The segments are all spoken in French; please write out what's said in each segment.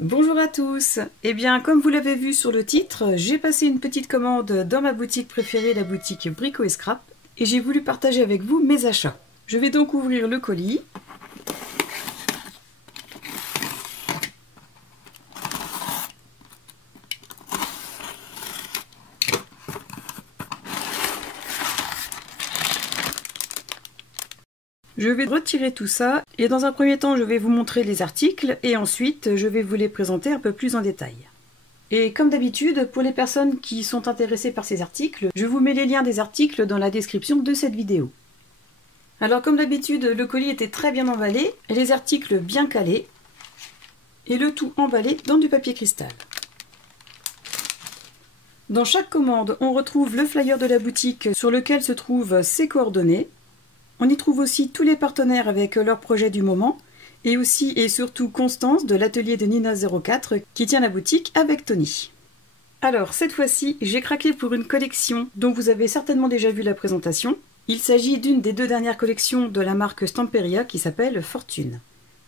Bonjour à tous. Eh bien, comme vous l'avez vu sur le titre, j'ai passé une petite commande dans ma boutique préférée, la boutique Brico et Scrap, et j'ai voulu partager avec vous mes achats. Je vais donc ouvrir le colis. Je vais retirer tout ça et dans un premier temps je vais vous montrer les articles et ensuite je vais vous les présenter un peu plus en détail. Et comme d'habitude, pour les personnes qui sont intéressées par ces articles, je vous mets les liens des articles dans la description de cette vidéo. Alors comme d'habitude, le colis était très bien emballé, les articles bien calés et le tout emballé dans du papier cristal. Dans chaque commande, on retrouve le flyer de la boutique sur lequel se trouvent ses coordonnées. On y trouve aussi tous les partenaires avec leurs projets du moment, et aussi et surtout Constance de l'atelier de Nina04 qui tient la boutique avec Tony. Alors cette fois-ci, j'ai craqué pour une collection dont vous avez certainement déjà vu la présentation. Il s'agit d'une des deux dernières collections de la marque Stamperia qui s'appelle Fortune.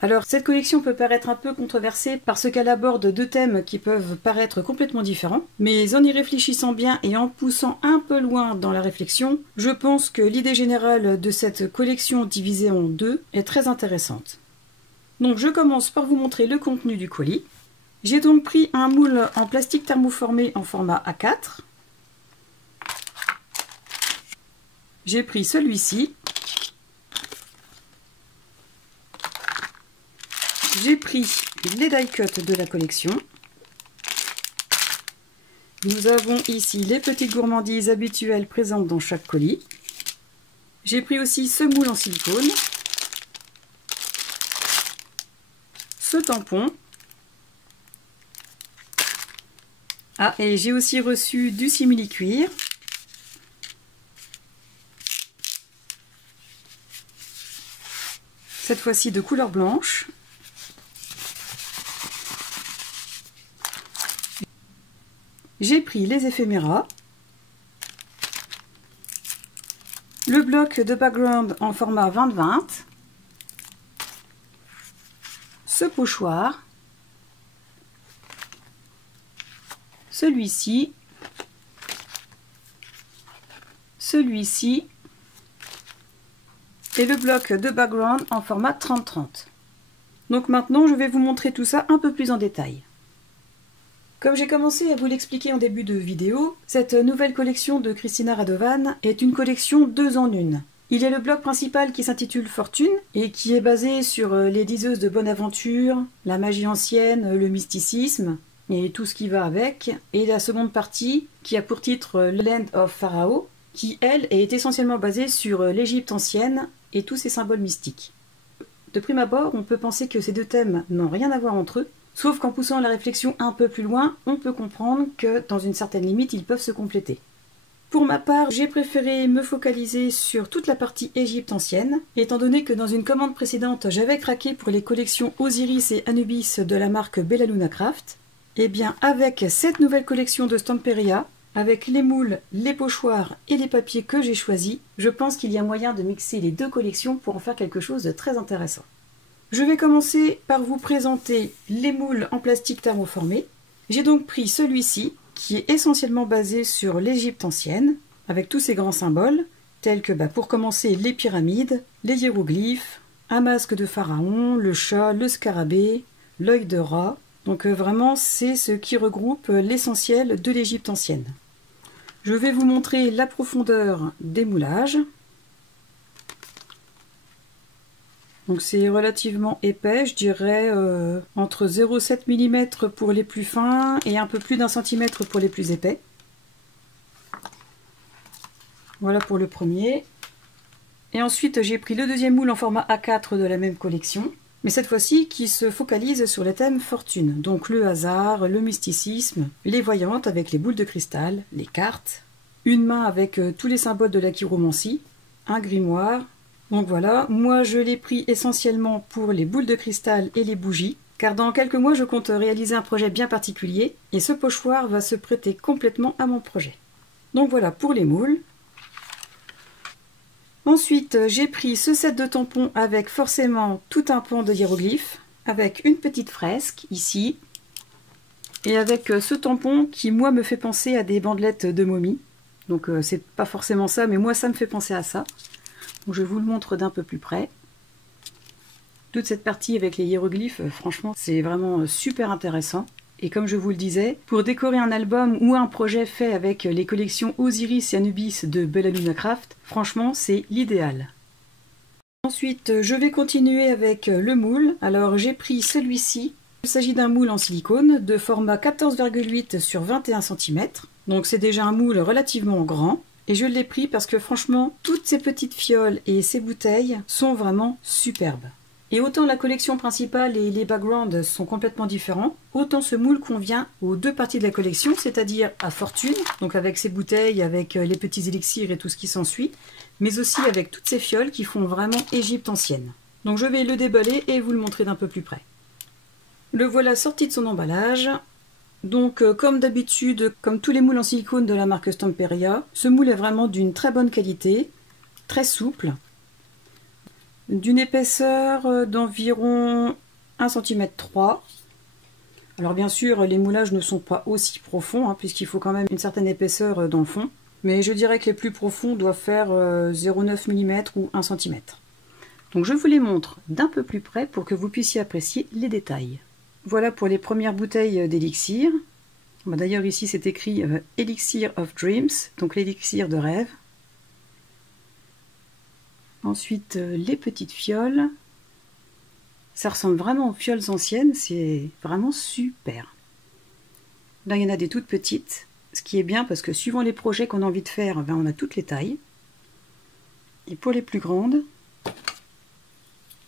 Alors cette collection peut paraître un peu controversée parce qu'elle aborde deux thèmes qui peuvent paraître complètement différents, mais en y réfléchissant bien et en poussant un peu loin dans la réflexion, je pense que l'idée générale de cette collection divisée en deux est très intéressante. Donc je commence par vous montrer le contenu du colis. J'ai donc pris un moule en plastique thermoformé en format A4. J'ai pris celui-ci. J'ai pris les die cuts de la collection. Nous avons ici les petites gourmandises habituelles présentes dans chaque colis. J'ai pris aussi ce moule en silicone, ce tampon. Ah, et j'ai aussi reçu du simili-cuir. Cette fois-ci de couleur blanche. J'ai pris les éphéméras, le bloc de background en format 20-20, ce pochoir, celui-ci, celui-ci et le bloc de background en format 30-30. Donc maintenant je vais vous montrer tout ça un peu plus en détail. Comme j'ai commencé à vous l'expliquer en début de vidéo, cette nouvelle collection de Cristina Radovan est une collection 2 en 1. Il y a le bloc principal qui s'intitule Fortune et qui est basé sur les diseuses de bonne aventure, la magie ancienne, le mysticisme et tout ce qui va avec. Et la seconde partie qui a pour titre Land of Pharaoh qui, elle, est essentiellement basée sur l'Égypte ancienne et tous ses symboles mystiques. De prime abord, on peut penser que ces deux thèmes n'ont rien à voir entre eux, sauf qu'en poussant la réflexion un peu plus loin, on peut comprendre que dans une certaine limite, ils peuvent se compléter. Pour ma part, j'ai préféré me focaliser sur toute la partie Égypte ancienne, étant donné que dans une commande précédente, j'avais craqué pour les collections Osiris et Anubis de la marque Bellaluna Craft. Et bien avec cette nouvelle collection de Stamperia, avec les moules, les pochoirs et les papiers que j'ai choisis, je pense qu'il y a moyen de mixer les deux collections pour en faire quelque chose de très intéressant. Je vais commencer par vous présenter les moules en plastique thermoformé. J'ai donc pris celui-ci, qui est essentiellement basé sur l'Égypte ancienne, avec tous ces grands symboles, tels que pour commencer les pyramides, les hiéroglyphes, un masque de pharaon, le chat, le scarabée, l'œil de rat. Donc vraiment, c'est ce qui regroupe l'essentiel de l'Égypte ancienne. Je vais vous montrer la profondeur des moulages. Donc c'est relativement épais, je dirais entre 0,7 mm pour les plus fins et un peu plus d'1 cm pour les plus épais. Voilà pour le premier. Et ensuite j'ai pris le deuxième moule en format A4 de la même collection, mais cette fois-ci qui se focalise sur le thème fortune. Donc le hasard, le mysticisme, les voyantes avec les boules de cristal, les cartes, une main avec tous les symboles de la chiromancie, un grimoire. Donc voilà, moi je l'ai pris essentiellement pour les boules de cristal et les bougies, car dans quelques mois je compte réaliser un projet bien particulier, et ce pochoir va se prêter complètement à mon projet. Donc voilà pour les moules. Ensuite j'ai pris ce set de tampons avec forcément tout un pan de hiéroglyphes, avec une petite fresque ici, Et avec ce tampon qui, moi, me fait penser à des bandelettes de momie. Donc c'est pas forcément ça, mais moi ça me fait penser à ça. Donc je vous le montre d'un peu plus près. Toute cette partie avec les hiéroglyphes, franchement, c'est vraiment super intéressant. Et comme je vous le disais, pour décorer un album ou un projet fait avec les collections Osiris et Anubis de Bella Luna Craft, franchement, c'est l'idéal. Ensuite, je vais continuer avec le moule. Alors j'ai pris celui-ci. Il s'agit d'un moule en silicone de format 14,8 sur 21 cm. Donc c'est déjà un moule relativement grand. Et je l'ai pris parce que franchement, toutes ces petites fioles et ces bouteilles sont vraiment superbes. Et autant la collection principale et les backgrounds sont complètement différents, autant ce moule convient aux deux parties de la collection, c'est-à-dire à Fortune, donc avec ses bouteilles, avec les petits élixirs et tout ce qui s'ensuit, mais aussi avec toutes ces fioles qui font vraiment Égypte ancienne. Donc je vais le déballer et vous le montrer d'un peu plus près. Le voilà sorti de son emballage. Donc comme d'habitude, comme tous les moules en silicone de la marque Stamperia, ce moule est vraiment d'une très bonne qualité, très souple, d'une épaisseur d'environ 1,3 cm. Alors bien sûr, les moulages ne sont pas aussi profonds, puisqu'il faut quand même une certaine épaisseur dans le fond, mais je dirais que les plus profonds doivent faire 0,9 mm ou 1 cm. Donc je vous les montre d'un peu plus près pour que vous puissiez apprécier les détails. Voilà pour les premières bouteilles d'élixir. D'ailleurs ici c'est écrit Elixir of Dreams, donc l'élixir de rêve. Ensuite les petites fioles. Ça ressemble vraiment aux fioles anciennes, c'est vraiment super. Là il y en a des toutes petites, ce qui est bien parce que suivant les projets qu'on a envie de faire, on a toutes les tailles. Et pour les plus grandes,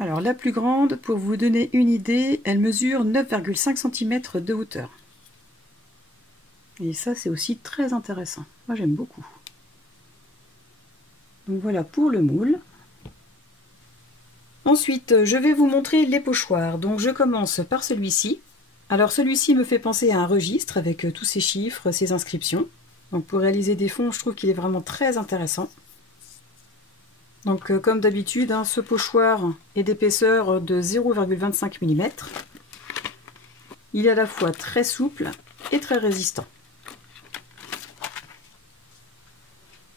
alors la plus grande, pour vous donner une idée, elle mesure 9,5 cm de hauteur. Et ça c'est aussi très intéressant, moi j'aime beaucoup. Donc voilà pour le moule. Ensuite je vais vous montrer les pochoirs, donc je commence par celui-ci. Alors celui-ci me fait penser à un registre avec tous ces chiffres, ces inscriptions. Donc pour réaliser des fonds, je trouve qu'il est vraiment très intéressant. Donc comme d'habitude, ce pochoir est d'épaisseur de 0,25 mm. Il est à la fois très souple et très résistant.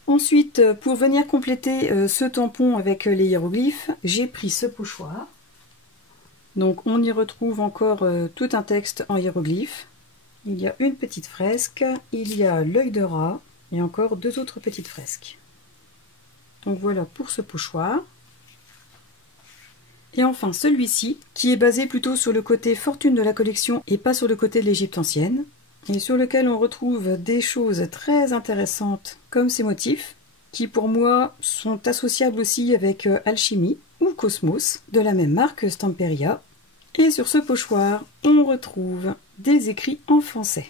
Ensuite, pour venir compléter ce tampon avec les hiéroglyphes, j'ai pris ce pochoir. Donc on y retrouve encore tout un texte en hiéroglyphes. Il y a une petite fresque, il y a l'œil de rat et encore deux autres petites fresques. Donc voilà pour ce pochoir. Et enfin celui-ci, qui est basé plutôt sur le côté fortune de la collection et pas sur le côté de l'Égypte ancienne, et sur lequel on retrouve des choses très intéressantes comme ces motifs, qui pour moi sont associables aussi avec Alchimie ou Cosmos, de la même marque Stamperia. Et sur ce pochoir, on retrouve des écrits en français.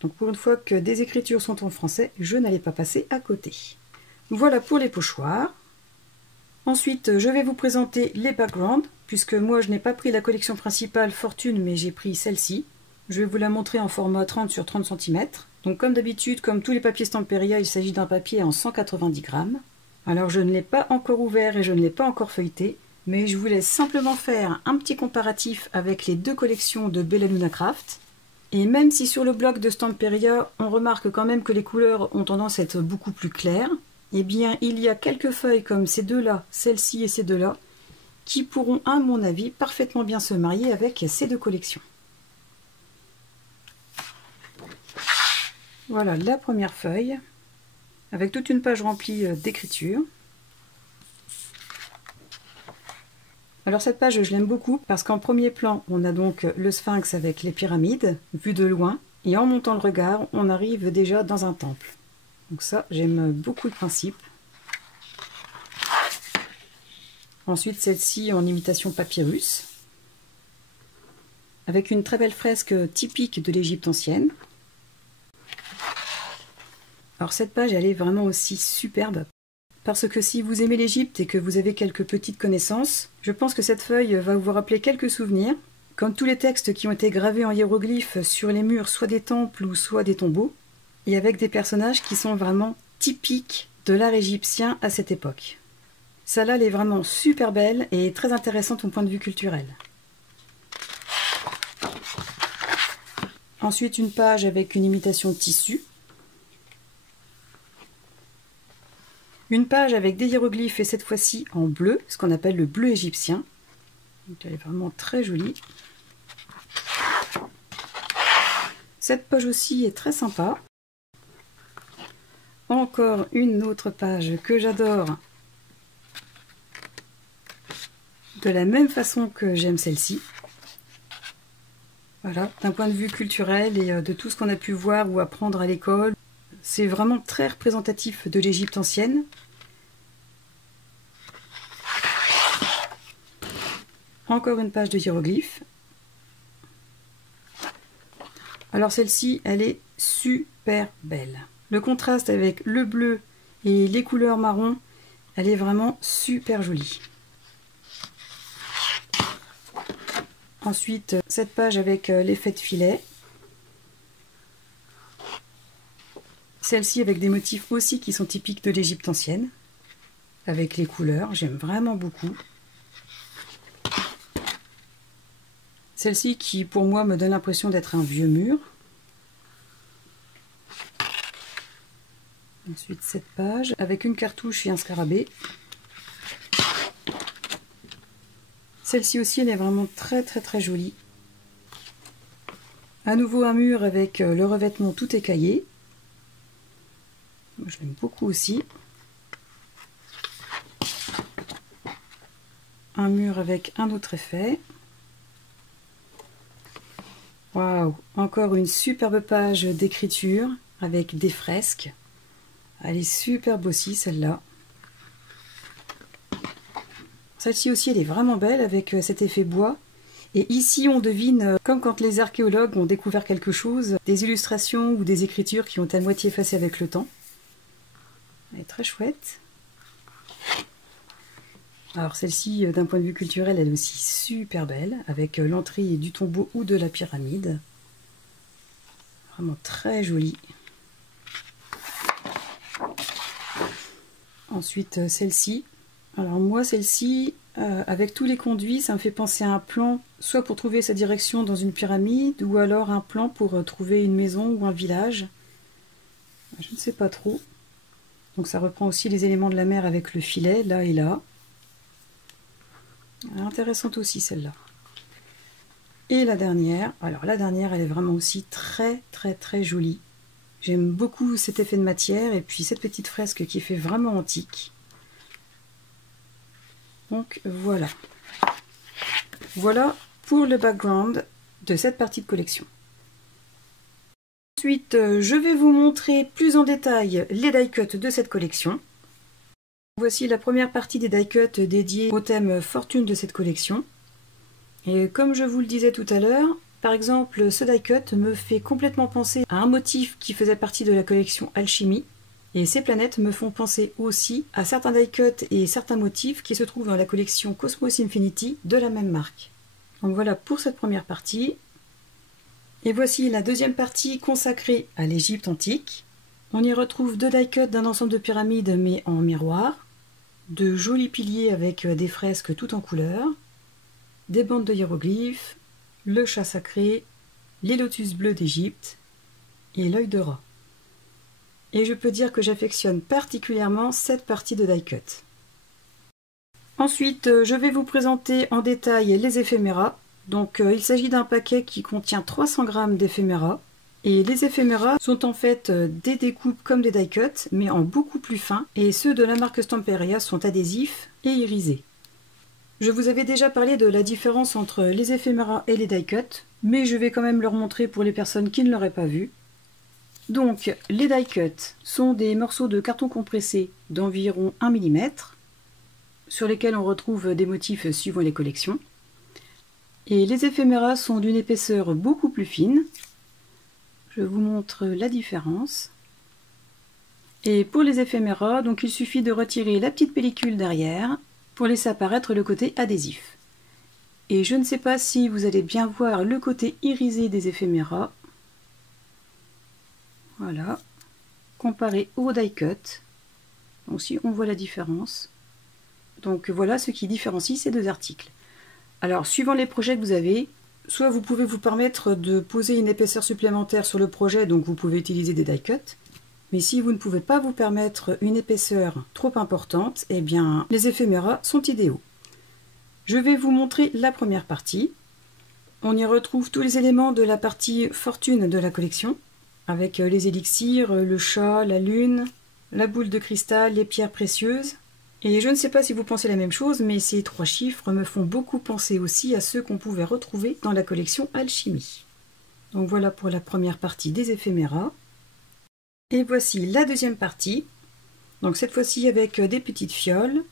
Donc pour une fois que des écritures sont en français, je n'allais pas passer à côté. Voilà pour les pochoirs. Ensuite, je vais vous présenter les backgrounds, puisque moi je n'ai pas pris la collection principale Fortune, mais j'ai pris celle-ci. Je vais vous la montrer en format 30 sur 30 cm. Donc comme d'habitude, comme tous les papiers Stamperia, il s'agit d'un papier en 190 grammes. Alors je ne l'ai pas encore ouvert et je ne l'ai pas encore feuilleté, mais je vous laisse simplement faire un petit comparatif avec les deux collections de Bella Luna Craft. Et même si sur le blog de Stamperia, on remarque quand même que les couleurs ont tendance à être beaucoup plus claires, eh bien il y a quelques feuilles comme ces deux-là, celle-ci et ces deux-là, qui pourront, à mon avis, parfaitement bien se marier avec ces deux collections. Voilà la première feuille, avec toute une page remplie d'écriture. Alors cette page, je l'aime beaucoup parce qu'en premier plan, on a donc le sphinx avec les pyramides, vu de loin, et en montant le regard, on arrive déjà dans un temple. Donc ça, j'aime beaucoup le principe. Ensuite, celle-ci en imitation papyrus, avec une très belle fresque typique de l'Égypte ancienne. Alors cette page, elle est vraiment aussi superbe, parce que si vous aimez l'Égypte et que vous avez quelques petites connaissances, je pense que cette feuille va vous rappeler quelques souvenirs, comme tous les textes qui ont été gravés en hiéroglyphes sur les murs, soit des temples ou soit des tombeaux, et avec des personnages qui sont vraiment typiques de l'art égyptien à cette époque. Celle-là, elle est vraiment super belle et très intéressante au point de vue culturel. Ensuite, une page avec une imitation de tissu. Une page avec des hiéroglyphes et cette fois-ci en bleu, ce qu'on appelle le bleu égyptien. Donc, elle est vraiment très jolie. Cette page aussi est très sympa. Encore une autre page que j'adore. De la même façon que j'aime celle-ci. Voilà, d'un point de vue culturel et de tout ce qu'on a pu voir ou apprendre à l'école. C'est vraiment très représentatif de l'Égypte ancienne. Encore une page de hiéroglyphes. Alors celle-ci, elle est super belle. Le contraste avec le bleu et les couleurs marron, elle est vraiment super jolie. Ensuite, cette page avec l'effet de filet. Celle-ci avec des motifs aussi qui sont typiques de l'Égypte ancienne. Avec les couleurs, j'aime vraiment beaucoup. Celle-ci qui, pour moi, me donne l'impression d'être un vieux mur. Ensuite, cette page avec une cartouche et un scarabée. Celle-ci aussi, elle est vraiment très jolie. À nouveau un mur avec le revêtement tout écaillé. Je l'aime beaucoup aussi. Un mur avec un autre effet. Waouh! Encore une superbe page d'écriture avec des fresques. Elle est superbe aussi, celle-là. Celle-ci aussi, elle est vraiment belle avec cet effet bois. Et ici, on devine, comme quand les archéologues ont découvert quelque chose, des illustrations ou des écritures qui ont à moitié effacé avec le temps. Elle est très chouette. Alors celle-ci, d'un point de vue culturel, elle est aussi super belle, avec l'entrée du tombeau ou de la pyramide. Vraiment très jolie. Ensuite, celle-ci. Alors moi, celle-ci, avec tous les conduits, ça me fait penser à un plan, soit pour trouver sa direction dans une pyramide, ou alors un plan pour trouver une maison ou un village. Je ne sais pas trop. Donc ça reprend aussi les éléments de la mer avec le filet, là et là. Intéressante aussi celle-là. Et la dernière, alors la dernière elle est vraiment aussi très jolie. J'aime beaucoup cet effet de matière et puis cette petite fresque qui fait vraiment antique. Donc voilà. Voilà pour le background de cette partie de collection. Ensuite, je vais vous montrer plus en détail les die-cuts de cette collection. Voici la première partie des die-cuts dédiés au thème fortune de cette collection. Et comme je vous le disais tout à l'heure, par exemple, ce die-cut me fait complètement penser à un motif qui faisait partie de la collection Alchimie. Et ces planètes me font penser aussi à certains die-cuts et certains motifs qui se trouvent dans la collection Cosmos Infinity de la même marque. Donc voilà pour cette première partie. Et voici la deuxième partie consacrée à l'Égypte antique. On y retrouve deux die-cuts d'un ensemble de pyramides mais en miroir, de jolis piliers avec des fresques tout en couleurs, des bandes de hiéroglyphes, le chat sacré, les lotus bleus d'Égypte et l'œil de rat. Et je peux dire que j'affectionne particulièrement cette partie de die-cut. Ensuite, je vais vous présenter en détail les éphéméras. Donc il s'agit d'un paquet qui contient 300 grammes d'éphéméras. Et les éphéméras sont en fait des découpes comme des die-cuts, mais en beaucoup plus fins. Et ceux de la marque Stamperia sont adhésifs et irisés. Je vous avais déjà parlé de la différence entre les éphéméras et les die-cuts, mais je vais quand même leur montrer pour les personnes qui ne l'auraient pas vu. Donc les die-cuts sont des morceaux de carton compressé d'environ 1 mm, sur lesquels on retrouve des motifs suivant les collections. Et les éphéméras sont d'une épaisseur beaucoup plus fine. Je vous montre la différence. Et pour les éphéméras, donc il suffit de retirer la petite pellicule derrière pour laisser apparaître le côté adhésif. Et je ne sais pas si vous allez bien voir le côté irisé des éphéméras. Voilà. Comparé au die-cut. Donc si on voit la différence. Donc voilà ce qui différencie ces deux articles. Alors suivant les projets que vous avez, soit vous pouvez vous permettre de poser une épaisseur supplémentaire sur le projet, donc vous pouvez utiliser des die cuts. Mais si vous ne pouvez pas vous permettre une épaisseur trop importante, eh bien les éphéméras sont idéaux. Je vais vous montrer la première partie. On y retrouve tous les éléments de la partie fortune de la collection, avec les élixirs, le chat, la lune, la boule de cristal, les pierres précieuses. Et je ne sais pas si vous pensez la même chose, mais ces 3 chiffres me font beaucoup penser aussi à ceux qu'on pouvait retrouver dans la collection Alchimie. Donc voilà pour la première partie des éphéméras. Et voici la deuxième partie. Donc cette fois-ci avec des petites fioles,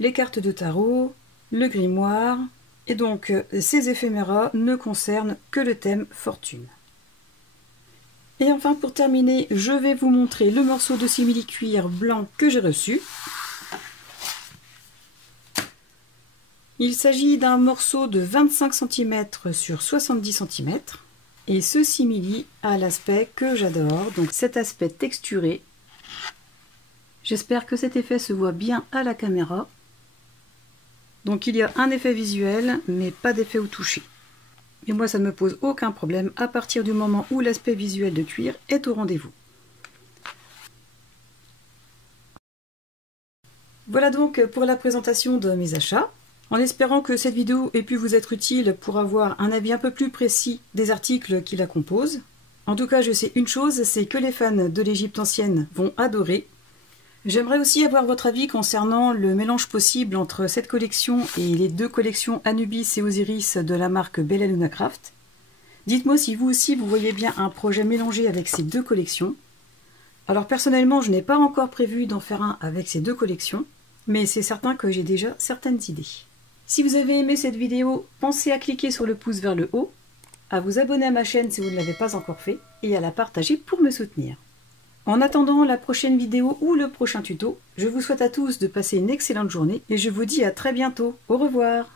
les cartes de tarot, le grimoire. Et donc ces éphéméras ne concernent que le thème fortune. Et enfin pour terminer, je vais vous montrer le morceau de simili-cuir blanc que j'ai reçu. Il s'agit d'un morceau de 25 cm sur 70 cm. Et ce simili a l'aspect que j'adore, donc cet aspect texturé. J'espère que cet effet se voit bien à la caméra. Donc il y a un effet visuel, mais pas d'effet au toucher. Et moi ça ne me pose aucun problème à partir du moment où l'aspect visuel de cuir est au rendez-vous. Voilà donc pour la présentation de mes achats. En espérant que cette vidéo ait pu vous être utile pour avoir un avis un peu plus précis des articles qui la composent. En tout cas, je sais une chose, c'est que les fans de l'Égypte ancienne vont adorer. J'aimerais aussi avoir votre avis concernant le mélange possible entre cette collection et les 2 collections Anubis et Osiris de la marque Bella Luna Craft. Dites-moi si vous aussi vous voyez bien un projet mélangé avec ces 2 collections. Alors personnellement, je n'ai pas encore prévu d'en faire un avec ces 2 collections, mais c'est certain que j'ai déjà certaines idées. Si vous avez aimé cette vidéo, pensez à cliquer sur le pouce vers le haut, à vous abonner à ma chaîne si vous ne l'avez pas encore fait, et à la partager pour me soutenir. En attendant la prochaine vidéo ou le prochain tuto, je vous souhaite à tous de passer une excellente journée et je vous dis à très bientôt. Au revoir!